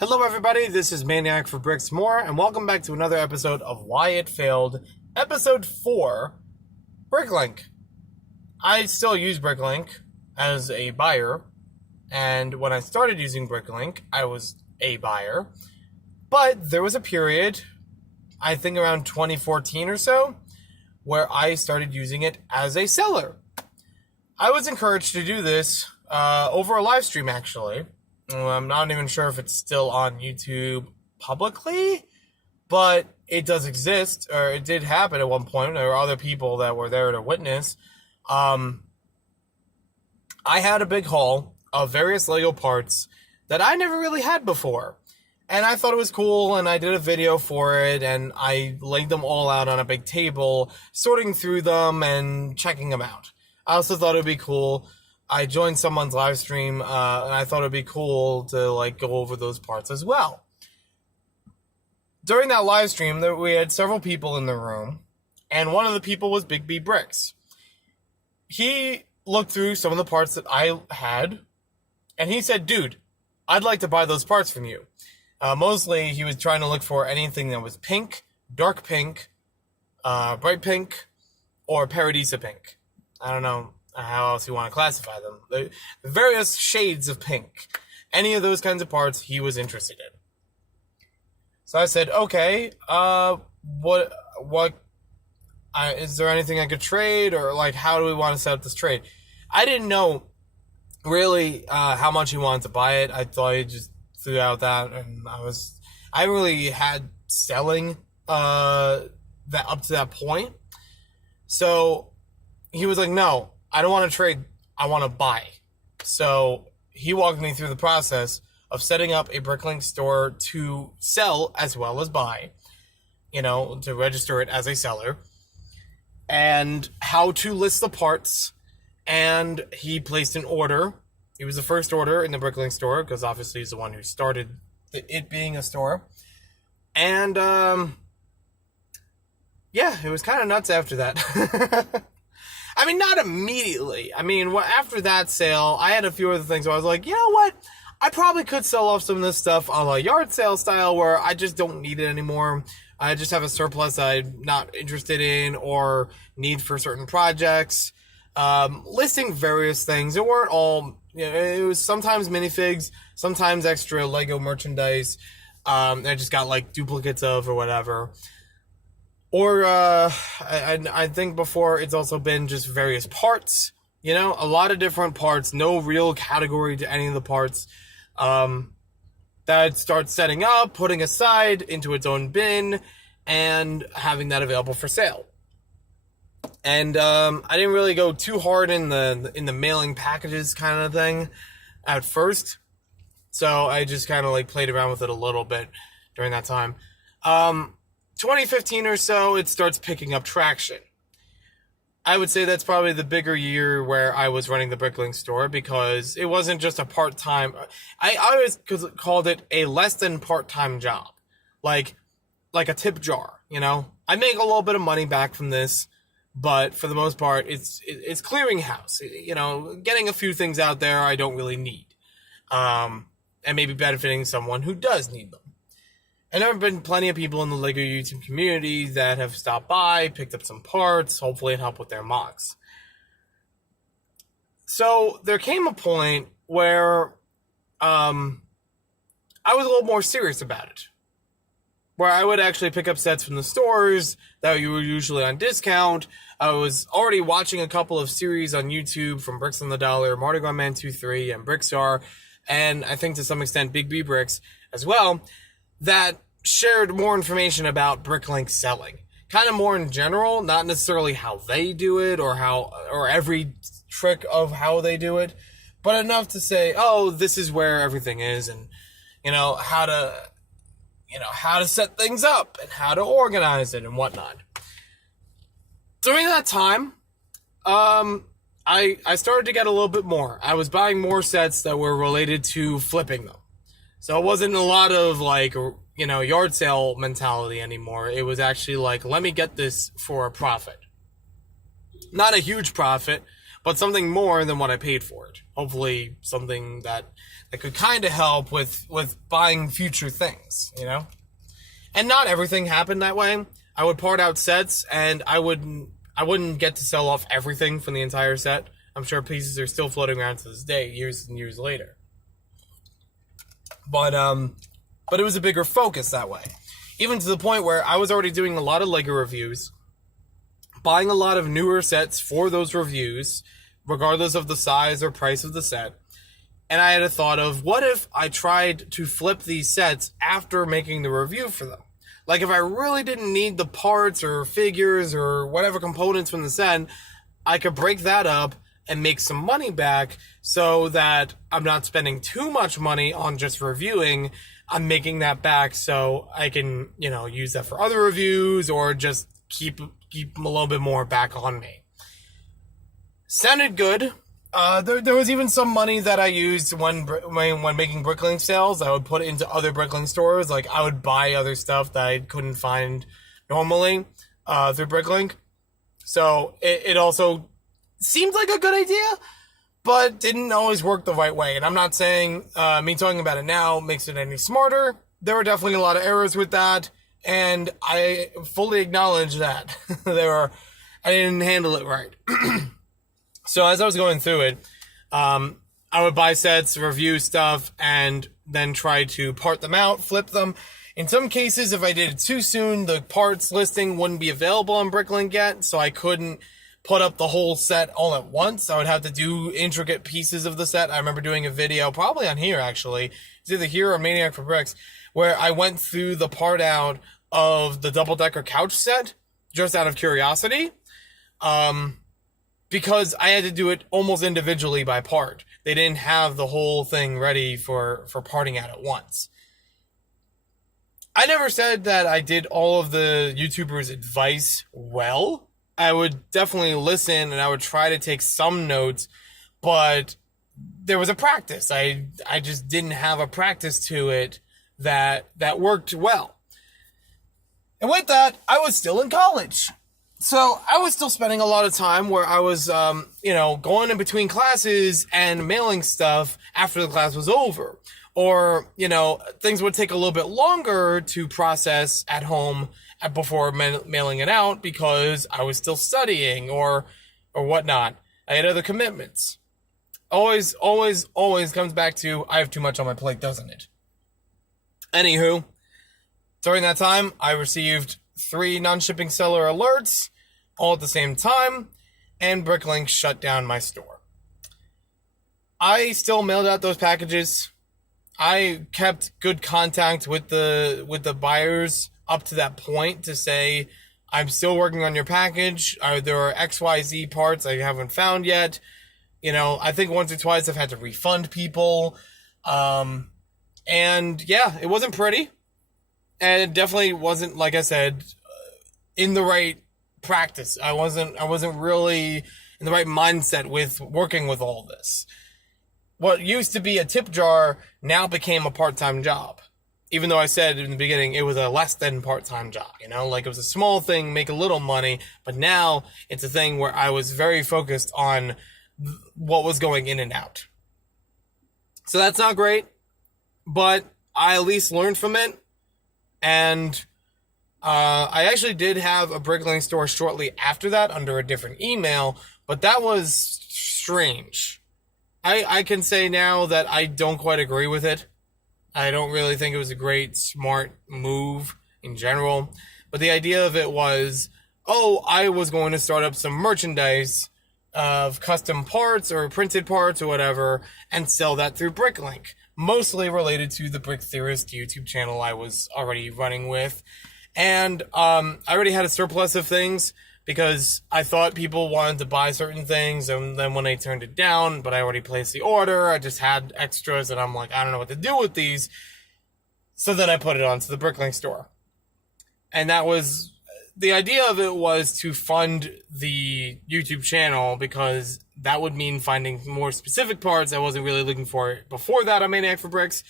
Hello everybody, this is Maniac4Bricks more, and welcome back to another episode of Why It Failed, Episode 4, Bricklink. I still use Bricklink as a buyer, and when I started using Bricklink, I was a buyer, but there was a period, I think around 2014 or so, where I started using it as a seller. I was encouraged to do this over a live stream, actually. I'm not even sure if it's still on YouTube publicly, but it does exist, or it did happen at one point. There were other people that were there to witness. I had a big haul of various Lego parts that I never really had before. And I thought it was cool, and I did a video for it, and I laid them all out on a big table, sorting through them and checking them out. I also thought it would be cool. I joined someone's live stream, and I thought it'd be cool to go over those parts as well. During that live stream, we had several people in the room, and one of the people was Big B Bricks. He looked through some of the parts that I had, and he said, "Dude, I'd like to buy those parts from you." Mostly, he was trying to look for anything that was pink, dark pink, bright pink, or Paradisa pink. I don't know how else you want to classify them. The various shades of pink. Any of those kinds of parts he was interested in. So I said, okay, is there anything I could trade, or how do we want to set up this trade? I didn't know really how much he wanted to buy it. I thought he just threw out that, and I really had selling that up to that point. So he was like, "No, I don't want to trade, I want to buy." So he walked me through the process of setting up a Bricklink store to sell as well as buy, to register it as a seller, and how to list the parts. And he placed an order. He was the first order in the Bricklink store, because obviously he's the one who started it being a store. And, yeah, it was kind of nuts after that. I mean, not immediately. I mean, after that sale, I had a few other things where I was like, you know what? I probably could sell off some of this stuff on a yard sale style where I just don't need it anymore. I just have a surplus I'm not interested in or need for certain projects. Listing various things. It weren't all, it was sometimes minifigs, sometimes extra Lego merchandise. I just got duplicates of or whatever. Or, I think before it's also been just various parts, a lot of different parts, no real category to any of the parts, that start setting up, putting aside into its own bin, and having that available for sale. And, I didn't really go too hard in the mailing packages kind of thing at first. So I just kind of played around with it a little bit during that time. 2015 or so, it starts picking up traction. I would say that's probably the bigger year where I was running the Bricklink store, because it wasn't just a part-time. I always called it a less than part-time job, like a tip jar. I make a little bit of money back from this, but for the most part, it's clearinghouse. Getting a few things out there I don't really need, and maybe benefiting someone who does need them. And there have been plenty of people in the Lego YouTube community that have stopped by, picked up some parts, hopefully, and helped with their mocks. So there came a point where I was a little more serious about it, where I would actually pick up sets from the stores that were usually on discount. I was already watching a couple of series on YouTube from Bricks on the Dollar, Mardi Gras Man 2-3, and Brickstar, and I think to some extent Big B Bricks as well, that shared more information about Bricklink selling. Kind of more in general, not necessarily how they do it or every trick of how they do it, but enough to say, oh, this is where everything is, and how to set things up and how to organize it and whatnot. During that time, I started to get a little bit more. I was buying more sets that were related to flipping them. So it wasn't a lot of yard sale mentality anymore. It was actually let me get this for a profit. Not a huge profit, but something more than what I paid for it. Hopefully something that that could kind of help with buying future things, you know? And not everything happened that way. I would part out sets, and I wouldn't get to sell off everything from the entire set. I'm sure pieces are still floating around to this day, years and years later. But it was a bigger focus that way. Even to the point where I was already doing a lot of LEGO reviews, buying a lot of newer sets for those reviews, regardless of the size or price of the set. And I had a thought of, what if I tried to flip these sets after making the review for them? Like, if I really didn't need the parts or figures or whatever components from the set, I could break that up and make some money back so that I'm not spending too much money on just reviewing. I'm making that back so I can, use that for other reviews or just keep a little bit more back on me. Sounded good. There was even some money that I used when making Bricklink sales. I would put it into other Bricklink stores. Like, I would buy other stuff that I couldn't find normally through Bricklink. So it also seemed like a good idea, but didn't always work the right way. And I'm not saying me talking about it now makes it any smarter. There were definitely a lot of errors with that, and I fully acknowledge that. I didn't handle it right. So as I was going through it, I would buy sets, review stuff, and then try to part them out, flip them. In some cases, if I did it too soon, the parts listing wouldn't be available on Bricklink yet, so I couldn't put up the whole set all at once. I would have to do intricate pieces of the set. I remember doing a video, probably on here actually, it's either here or Maniac4Bricks, where I went through the part out of the double-decker couch set, just out of curiosity. Because I had to do it almost individually by part. They didn't have the whole thing ready for parting out at once. I never said that I did all of the YouTubers' advice well. I would definitely listen and I would try to take some notes, but there was a practice. I just didn't have a practice to it that worked well. And with that, I was still in college. So I was still spending a lot of time where I was, going in between classes and mailing stuff after the class was over. Or, things would take a little bit longer to process at home before mailing it out because I was still studying or whatnot. I had other commitments. Always comes back to, I have too much on my plate, doesn't it? Anywho, during that time, I received 3 non-shipping seller alerts all at the same time, and Bricklink shut down my store. I still mailed out those packages. I kept good contact with the buyers up to that point to say, I'm still working on your package. There are XYZ parts I haven't found yet. I think once or twice I've had to refund people. And yeah, it wasn't pretty. And it definitely wasn't, like I said, in the right practice. I wasn't really in the right mindset with working with all this. What used to be a tip jar now became a part-time job. Even though I said in the beginning it was a less than part-time job, like it was a small thing, make a little money, but now it's a thing where I was very focused on what was going in and out. So that's not great, but I at least learned from it. And I actually did have a Bricklink store shortly after that under a different email, but that was strange. I can say now that I don't quite agree with it. I don't really think it was a great, smart move in general. But the idea of it was, I was going to start up some merchandise of custom parts or printed parts or whatever and sell that through Bricklink. Mostly related to the Brick Theorist YouTube channel I was already running with. And I already had a surplus of things because I thought people wanted to buy certain things, and then when they turned it down, but I already placed the order, I just had extras, and I'm like, I don't know what to do with these. So then I put it onto the Bricklink store. And that was, the idea of it was to fund the YouTube channel because that would mean finding more specific parts I wasn't really looking for before that on Maniac4Bricks.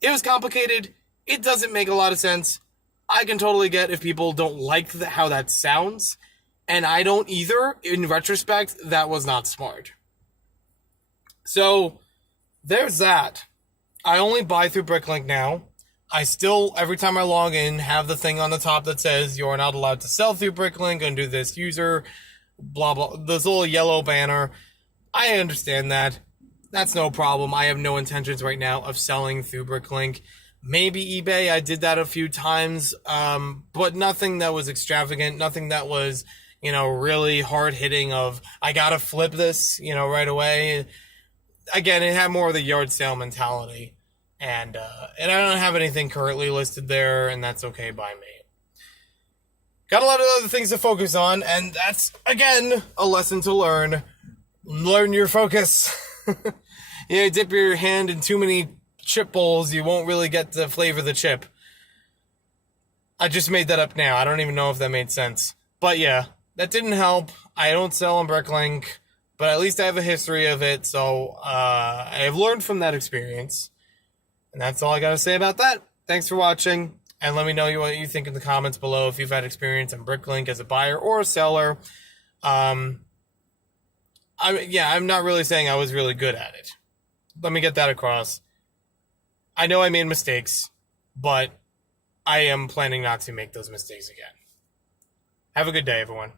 It was complicated. It doesn't make a lot of sense. I can totally get if people don't like how that sounds. And I don't either. In retrospect, that was not smart. So, there's that. I only buy through Bricklink now. I still, every time I log in, have the thing on the top that says you're not allowed to sell through Bricklink under this user, blah, blah, this little yellow banner. I understand that. That's no problem. I have no intentions right now of selling through Bricklink. Maybe eBay, I did that a few times, but nothing that was extravagant, nothing that was, really hard-hitting of, I gotta flip this, right away. Again, it had more of the yard sale mentality. And I don't have anything currently listed there, and that's okay by me. Got a lot of other things to focus on, and that's, again, a lesson to learn. Learn your focus. Dip your hand in too many chip bowls, you won't really get to flavor the chip. I just made that up now. I don't even know if that made sense. But yeah, that didn't help. I don't sell on Bricklink, but at least I have a history of it, so I have learned from that experience. And that's all I got to say about that. Thanks for watching, and let me know what you think in the comments below if you've had experience on Bricklink as a buyer or a seller. I'm not really saying I was really good at it. Let me get that across. I know I made mistakes, but I am planning not to make those mistakes again. Have a good day, everyone.